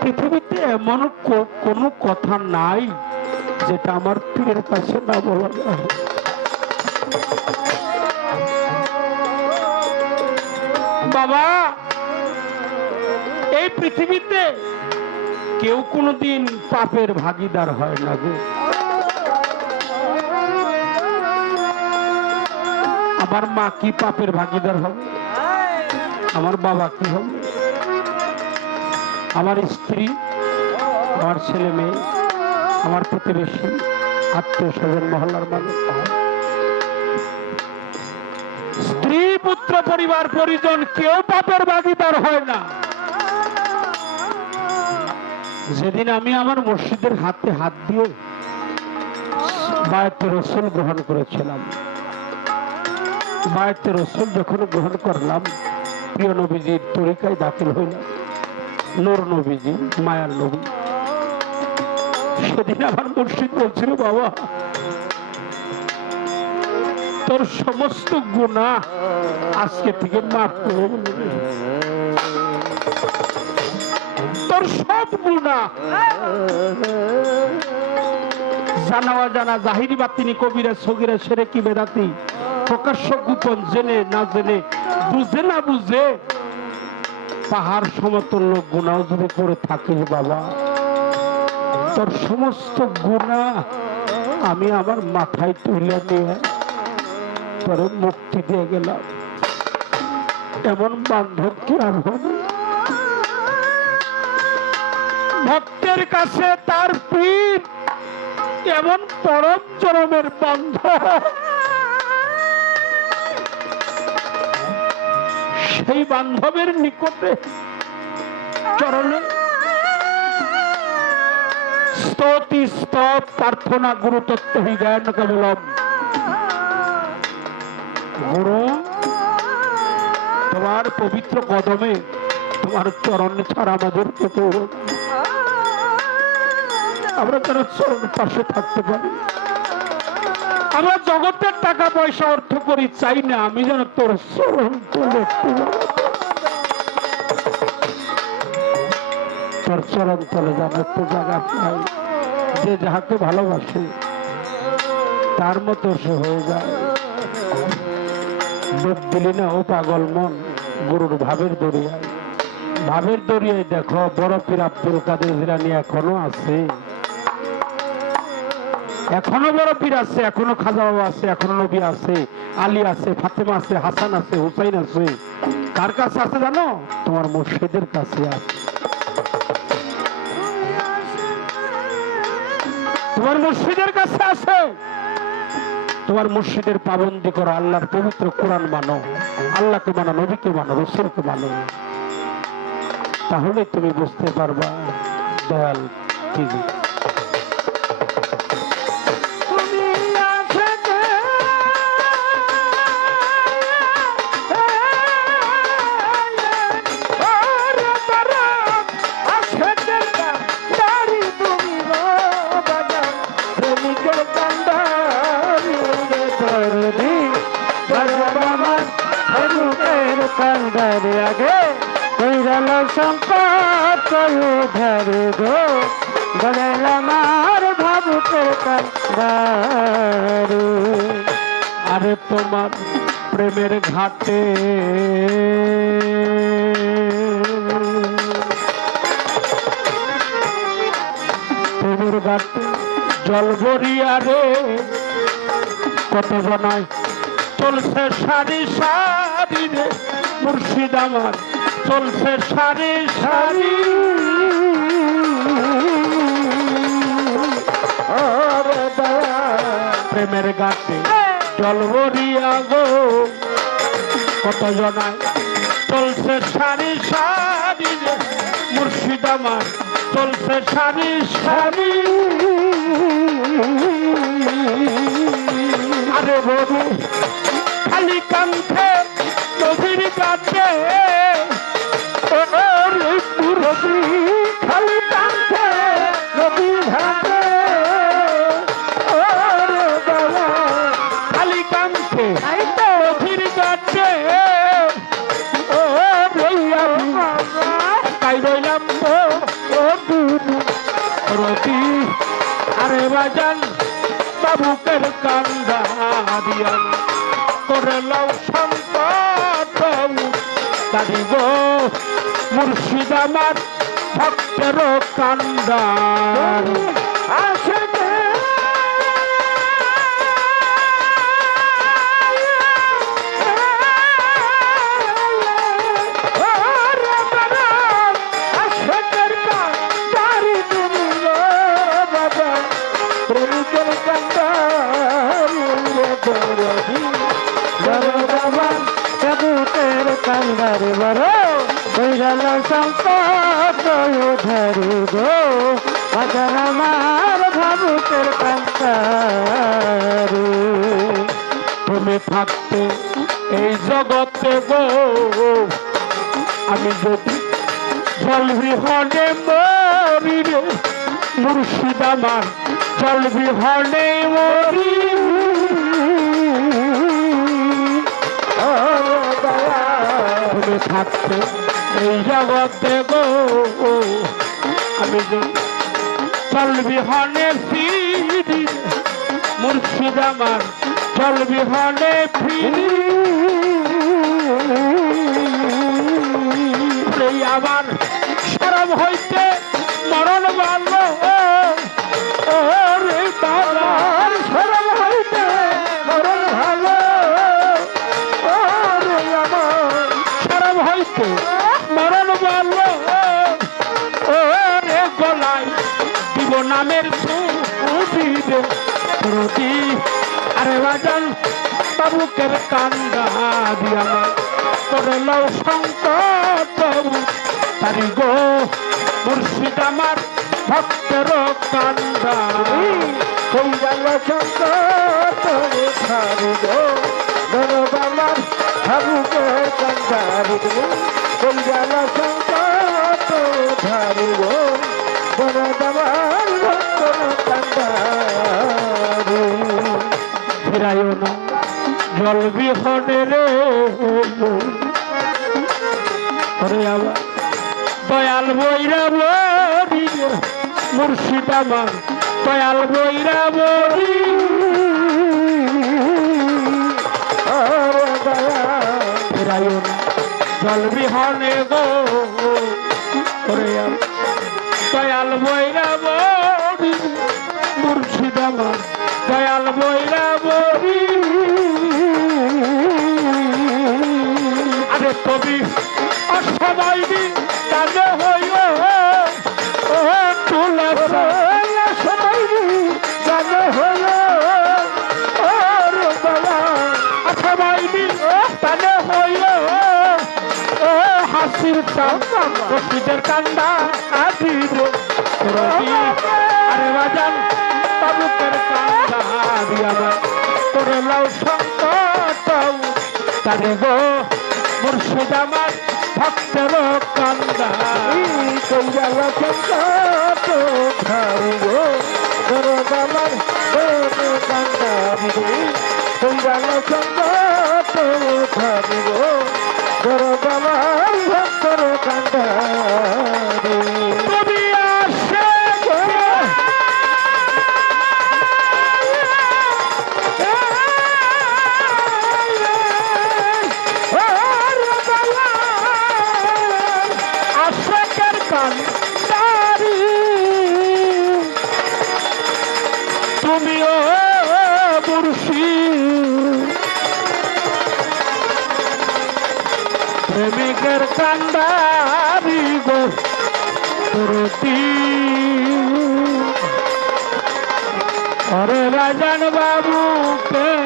পৃথিবীতে এমন কোনো কথা নাই যেটা আমার পীরের কাছে না বলা যায়। বাবা, এই পৃথিবীতে কেউ কোনোদিন পাপের ভাগিদার হয় না গো। আমার মা কি পাপের ভাগিদার হবে? আমার বাবা কি হবে? আমার স্ত্রী, আমার ছেলে মেয়ে, আমার প্রতিবেশী, আত্মীয় স্বজন মহল্লার মানুষ। স্ত্রী, পুত্র, পরিবার, পরিজন কেউ পাপের ভাগিদার হয় না। যেদিন আমি আমার মসজিদের হাতে হাত দিয়ে বায়তে রসুল গ্রহণ করেছিলাম, বায়তে রসুল যখন গ্রহণ করলাম, প্রিয় নবীজির তরিকায় দাখিল হইলাম। নূর নবীজি, মায়ার নবী। সেদিন আমার মুর্শিদ বলছিল, বাবা, তোর সমস্ত গুণা আজকে থেকে মাফ করে তোর সব গুণা জানাওয়া জানা জাহিরি বাতিনি, কবিরা সগিরা সেরে কি বেদাতি, প্রকাশ্য গোপন জেনে না জেনে, বুঝে না বুঝে পাহাড় সমতুল্য গুণাও যদি করে থাকিস বাবা, তোর সমস্ত গুণা আমি আমার মাথায় তুলে নিয়ে তোর মুক্তি দিয়ে গেলাম। এমন বান্ধব কি আর হবে? ভক্তের কাছে তার পীর এমন পরম চরমের বান্ধব। সেই বান্ধবের নিকটে চরণে স্তুতি, স্তব, প্রার্থনা, গুরুতত্ত্ব হৃদয় কেবলম। গুরু, তোমার পবিত্র কদমে তোমার চরণ ছাড়া আমাদের কেউ আমরা যেন চরণ পাশে থাকতে পারি। আমরা জগতের টাকা পয়সা অর্থ করি, চাই না, আমি যেন তোর চরণ তলে তোর চরণ যেন একটু জায়গা পাই, যে যাহাকে ভালোবাসে, তার মতো সে হয়ে যায়। ডুব দিলি না, ও পাগল মন, গুরুর ভাবের দরিয়ায়। ভাবের দরিয়ায় দেখো, বড় পীর আব্দুল কাদের এখনও আছে। এখনও বড় পীর আছে, এখনও খাজা বাবা আছে, এখনও নবী আছে, আলী আছে, ফাতেমা আছে, হাসান আছে, হুসাইন আছে। কার কাছে আছে জানো? তোমার মুর্শিদের কাছে আছে। তোমার মুর্শিদের কাছে আছে। তোমার মুর্শিদের পাবন্দি করো, আল্লাহর পবিত্র কোরআন মানো, আল্লাহকে মানো, নবীকে মানো, রসুলকে মানো। তাহলে তুমি বুঝতে পারবা, দয়াল কি? কান্দারি আগে কইরাল গো গলেল আমার ভাবুকের কান্দারি আরে তোমার প্রেমের ঘাটে প্রেমের ঘাটে জল ভরিয়া রে, কত জনায় চলছে সারি সারি রে, মুর্শিদ আমার চলছে সারি সারি। প্রেমের গাতে জল ভরিয়া গো, কত জনায় চলছে সারি সারি রে, মুর্শিদ আমার চলছে সারি সারি। আরে বধু খালি কান্থে নদীর কাছে। আরে বাজান বাবুকের কান্দা দিয়া করে লও সম্পদ দাদি গো মুর্শিদ আমার ভক্তের কান্দার। আশকে বাবা কবুতের কান্দারি বড়, বৈরাল সংকট ধরি গো। বাজার আমার ভাবুকের কান্দারি। তুমি থাকতে এই জগতে গো। আমি যদি জল বিহনে মরি রে মুর্শিদ আমার জল বিহনে মরি থাকতে এই জগতে গো, আমি চলবি হনে ফিরি মুর্শিদ আমার চলবি হনে ফিরি। আমার সরব হইতে প্রতি আরে বাজান, বাবুকের কান্দা দিয়া করে লও সংকট তারি গো মুর্শিদ আমার, ভক্তের কান্দা। কই গেল সংকট ছাড়ি গো গরবামার ভাবুকে কান্দারি গো জল বিহনে রে ওরে দয়াল বৈরা বরি মুর্শিদ আমার, দয়াল বৈরা বরি জল বিহনে গো হাসির চান্দা কান্দা আদির আরে বাজান বাবুকের কান্দা দিয়া তোরে লাউ সংকট তারে গো মুর্শিদ আমার ভক্তের কান্দা কবি অরে রাজন বাবুকে